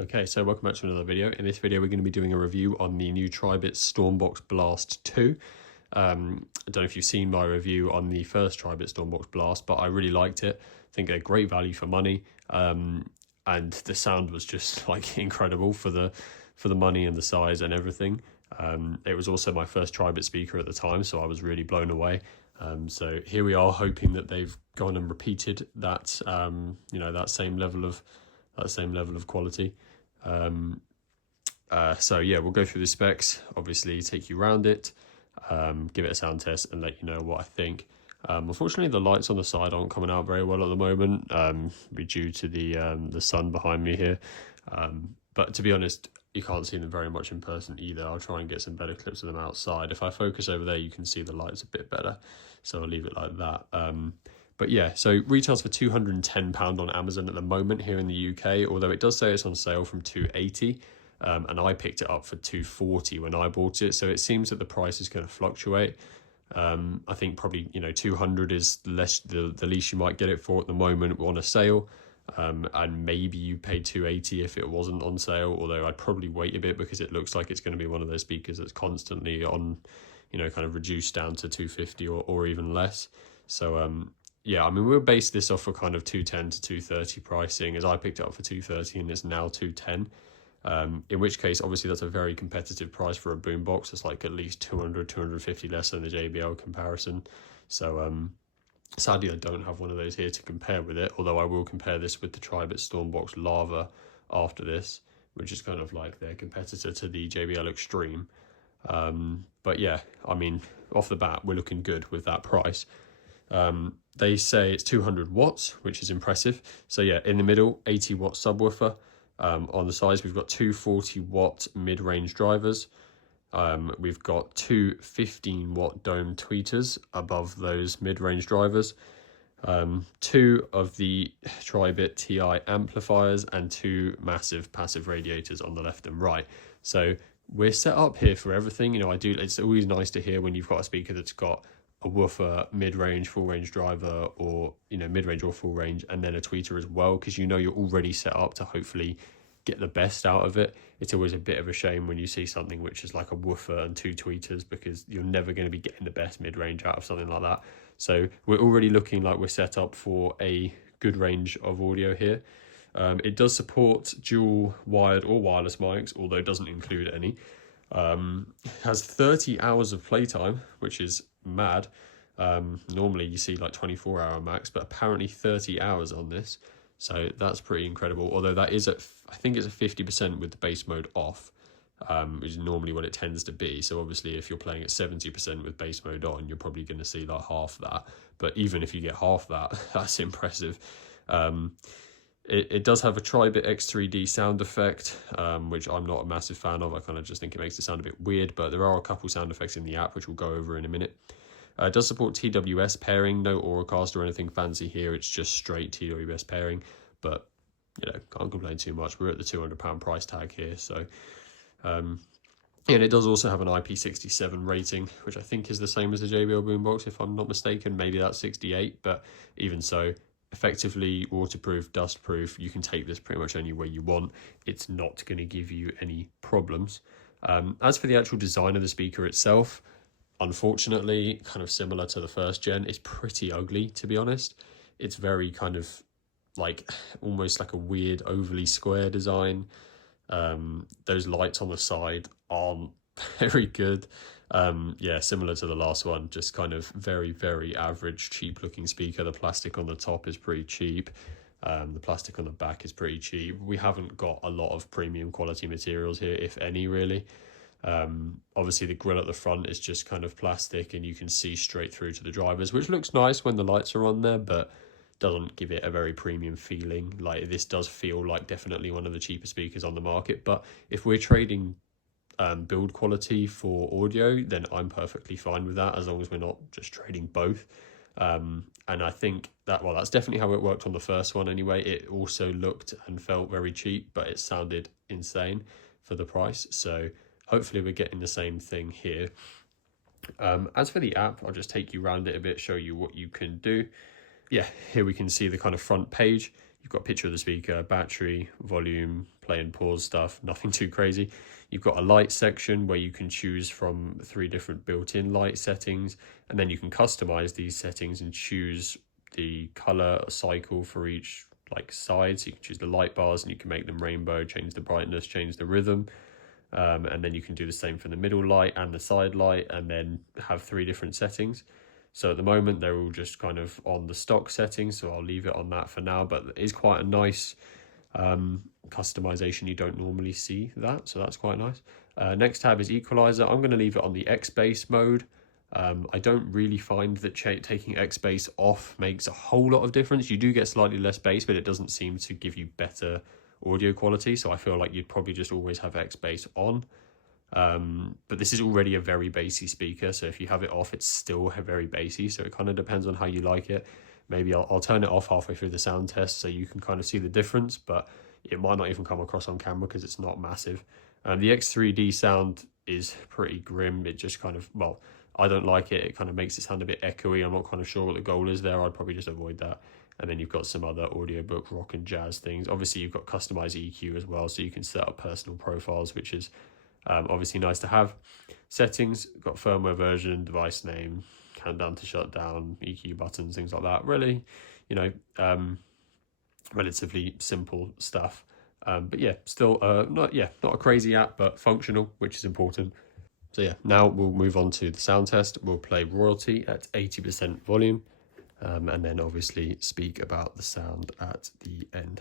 Okay, so welcome back to another video. In this video, we're going to be doing a review on the new Tribit Stormbox Blast 2. I don't know if you've seen my review on the first Tribit Stormbox Blast, but I really liked it. I think they're great value for money, and the sound was just like incredible for the money and the size and everything. It was also my first Tribit speaker at the time, so I was really blown away. So here we are, hoping that they've gone and repeated that, that same level of quality. So yeah, we'll go through the specs, obviously take you around it, give it a sound test and let you know what I think. Unfortunately, the lights on the side aren't coming out very well at the moment, due to the sun behind me here. But to be honest, you can't see them very much in person either. I'll try and get some better clips of them outside. If I focus over there, you can see the lights a bit better, so I'll leave it like that. But yeah, so retails for £210 on Amazon at the moment here in the UK, although it does say it's on sale from £280, and I picked it up for £240 when I bought it, so it seems that the price is going to fluctuate. I think probably, £200 is the least you might get it for at the moment on a sale, and maybe you pay £280 if it wasn't on sale, although I'd probably wait a bit because it looks like it's going to be one of those speakers that's constantly on, kind of reduced down to £250 or even less. So yeah, I mean, we'll base this off for kind of £210 to £230 pricing, as I picked it up for £230 and it's now £210. In which case, obviously, that's a very competitive price for a boombox. It's like at least 200, 250 less than the JBL comparison. So sadly, I don't have one of those here to compare with it, although I will compare this with the Tribit Stormbox Lava after this, which is kind of like their competitor to the JBL Extreme. But yeah, I mean, off the bat, we're looking good with that price. They say it's 200 watts, which is impressive. So yeah, in the middle, 80 watt subwoofer. On the sides, we've got two 40 watt mid-range drivers. We've got two 15 watt dome tweeters above those mid-range drivers. Two of the Tribit TI amplifiers and two massive passive radiators on the left and right. So we're set up here for everything. It's always nice to hear when you've got a speaker that's got a woofer, mid-range, full-range driver, or mid-range or full range, and then a tweeter as well, because you're already set up to hopefully get the best out of it. It's always a bit of a shame when you see something which is like a woofer and two tweeters, because you're never going to be getting the best mid-range out of something like that. So we're already looking like we're set up for a good range of audio here. It does support dual wired or wireless mics, although it doesn't include any. Has 30 hours of playtime, which is mad. Normally you see like 24-hour max, but apparently 30 hours on this, so that's pretty incredible. Although that is I think it's a 50% with the bass mode off, which is normally what it tends to be. So obviously if you're playing at 70% with bass mode on, you're probably going to see like half that, but even if you get half that, that's impressive. It does have a Tribit X3D sound effect, which I'm not a massive fan of. I kind of just think it makes it sound a bit weird, but there are a couple sound effects in the app, which we'll go over in a minute. It does support TWS pairing, no Auracast or anything fancy here. It's just straight TWS pairing, but, can't complain too much. We're at the £200 price tag here, so... and it does also have an IP67 rating, which I think is the same as the JBL boombox, if I'm not mistaken. Maybe that's 68, but even so, effectively waterproof, dustproof. You can take this pretty much anywhere you want. It's not going to give you any problems. As for the actual design of the speaker itself, unfortunately, kind of similar to the first gen, it's pretty ugly, to be honest. It's very kind of like almost like a weird overly square design. Those lights on the side aren't very good. Yeah, similar to the last one, just kind of very, very average, cheap looking speaker. The plastic on the top is pretty cheap. The plastic on the back is pretty cheap. We haven't got a lot of premium quality materials here, if any, really. Obviously the grill at the front is just kind of plastic and you can see straight through to the drivers, which looks nice when the lights are on there, but doesn't give it a very premium feeling. Like, this does feel like definitely one of the cheaper speakers on the market, but if we're trading build quality for audio, then I'm perfectly fine with that, as long as we're not just trading both. And I think that, well, that's definitely how it worked on the first one anyway. It also looked and felt very cheap, but it sounded insane for the price, so hopefully we're getting the same thing here. As for the app, I'll just take you around it a bit, show you what you can do. Yeah, here we can see the kind of front page. You've got a picture of the speaker, battery, volume, play and pause stuff, nothing too crazy. You've got a light section where you can choose from 3 different built-in light settings, and then you can customize these settings and choose the color cycle for each like side. So you can choose the light bars and you can make them rainbow, change the brightness, change the rhythm. And then you can do the same for the middle light and the side light, and then have 3 different settings. So at the moment they're all just kind of on the stock settings, so I'll leave it on that for now, but it is quite a nice customization. You don't normally see that, so that's quite nice. Next tab is equalizer. I'm going to leave it on the X bass mode. I don't really find that taking X bass off makes a whole lot of difference. You do get slightly less bass, but it doesn't seem to give you better audio quality, so I feel like you'd probably just always have X bass on. But this is already a very bassy speaker, so if you have it off, it's still very bassy, so it kind of depends on how you like it. Maybe I'll turn it off halfway through the sound test so you can kind of see the difference, but it might not even come across on camera because it's not massive. The X3D sound is pretty grim. It just kind of, well, I don't like it. It kind of makes it sound a bit echoey. I'm not kind of sure what the goal is there. I'd probably just avoid that. And then you've got some other audiobook rock and jazz things. Obviously, you've got customized EQ as well, so you can set up personal profiles, which is obviously nice to have. Settings, got firmware version, device name, countdown to shut down, EQ buttons, things like that. Really, you know, relatively simple stuff. But yeah, still not a crazy app, but functional, which is important. So yeah, now we'll move on to the sound test. We'll play Royalty at 80% volume, and then obviously speak about the sound at the end.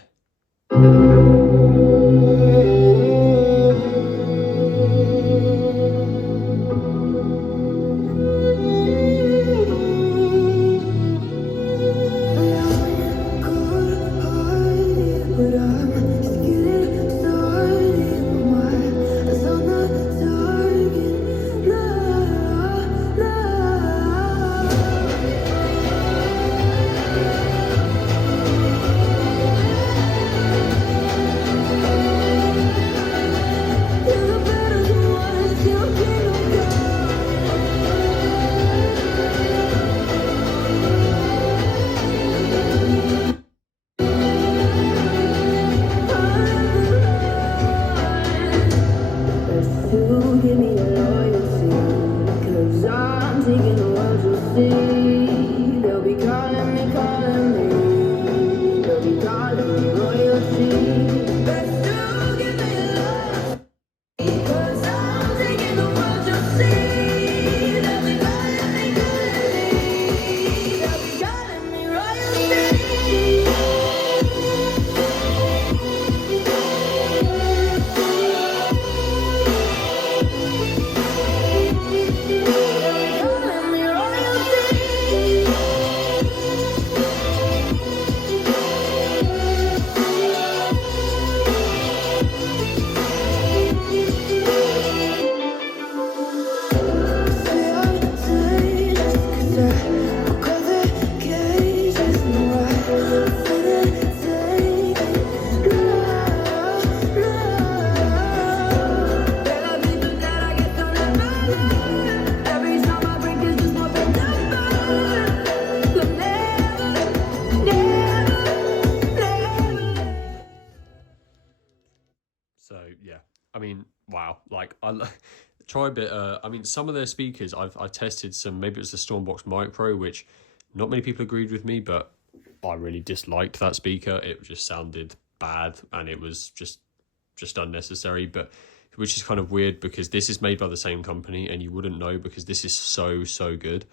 So yeah, I mean, wow, like Tribit, I mean, some of their speakers, I've tested some, maybe it was the Stormbox Micro, which not many people agreed with me, but I really disliked that speaker. It just sounded bad and it was just unnecessary, but which is kind of weird because this is made by the same company and you wouldn't know because this is so good.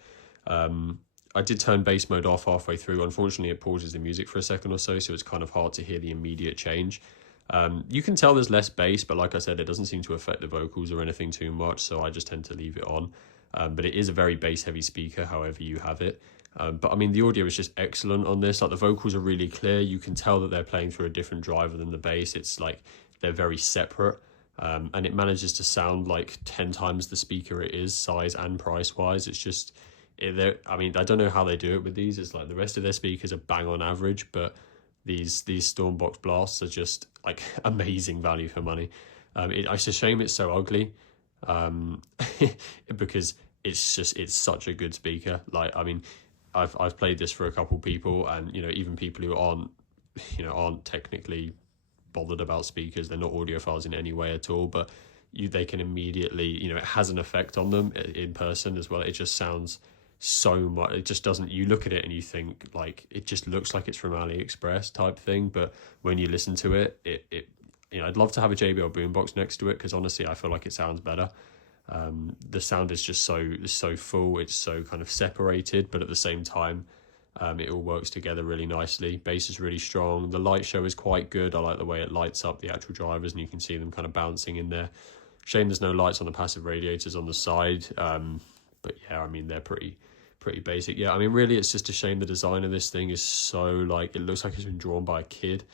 I did turn bass mode off halfway through. Unfortunately, it pauses the music for a second or so it's kind of hard to hear the immediate change. You can tell there's less bass, but like I said, it doesn't seem to affect the vocals or anything too much, so I just tend to leave it on. But it is a very bass-heavy speaker, however you have it. But I mean, the audio is just excellent on this. Like, the vocals are really clear. You can tell that they're playing through a different driver than the bass. It's like they're very separate, and it manages to sound like 10 times the speaker it is, size and price-wise. It's just, I mean, I don't know how they do it with these. It's like the rest of their speakers are bang on average, but these Stormbox Blasts are just like amazing value for money. It's a shame it's so ugly, because it's such a good speaker. Like, I mean, I've played this for a couple people, and you know, even people who aren't aren't technically bothered about speakers. They're not audiophiles in any way at all, but they can immediately, it has an effect on them in person as well. It just sounds so much, it just doesn't, you look at it and you think like it just looks like it's from AliExpress type thing, but when you listen to it, I'd love to have a JBL boombox next to it, because honestly I feel like it sounds better. The sound is just so full, it's so kind of separated, but at the same time it all works together really nicely. Bass is really strong, the light show is quite good. I like the way it lights up the actual drivers and you can see them kind of bouncing in there. Shame there's no lights on the passive radiators on the side, but yeah, I mean, they're pretty basic. Yeah, I mean, really it's just a shame the design of this thing is so, like, it looks like it's been drawn by a kid,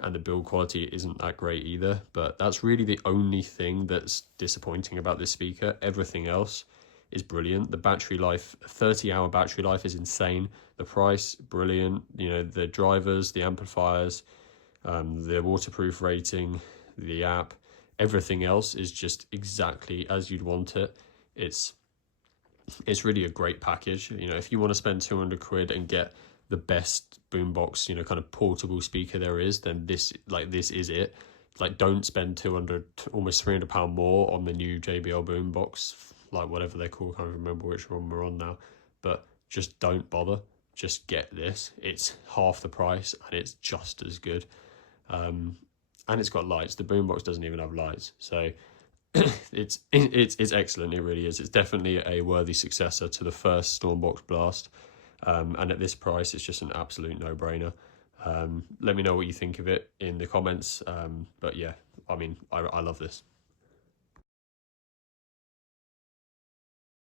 and the build quality isn't that great either. But that's really the only thing that's disappointing about this speaker. Everything else is brilliant. The battery life, 30-hour battery life, is insane. The price, brilliant. The drivers, the amplifiers, the waterproof rating, the app, everything else is just exactly as you'd want it. It's really a great package. If you want to spend 200 quid and get the best boombox, kind of portable speaker there is, then this is it. Like, don't spend 200, almost £300 more on the new JBL boombox, like whatever they're called. I can't remember which one we're on now, but just don't bother. Just get this. It's half the price and it's just as good. And it's got lights. The boombox doesn't even have lights, so it's excellent. It really is. It's definitely a worthy successor to the first Stormbox Blast, and at this price it's just an absolute no-brainer. Let me know what you think of it in the comments, but yeah, I mean, I love this.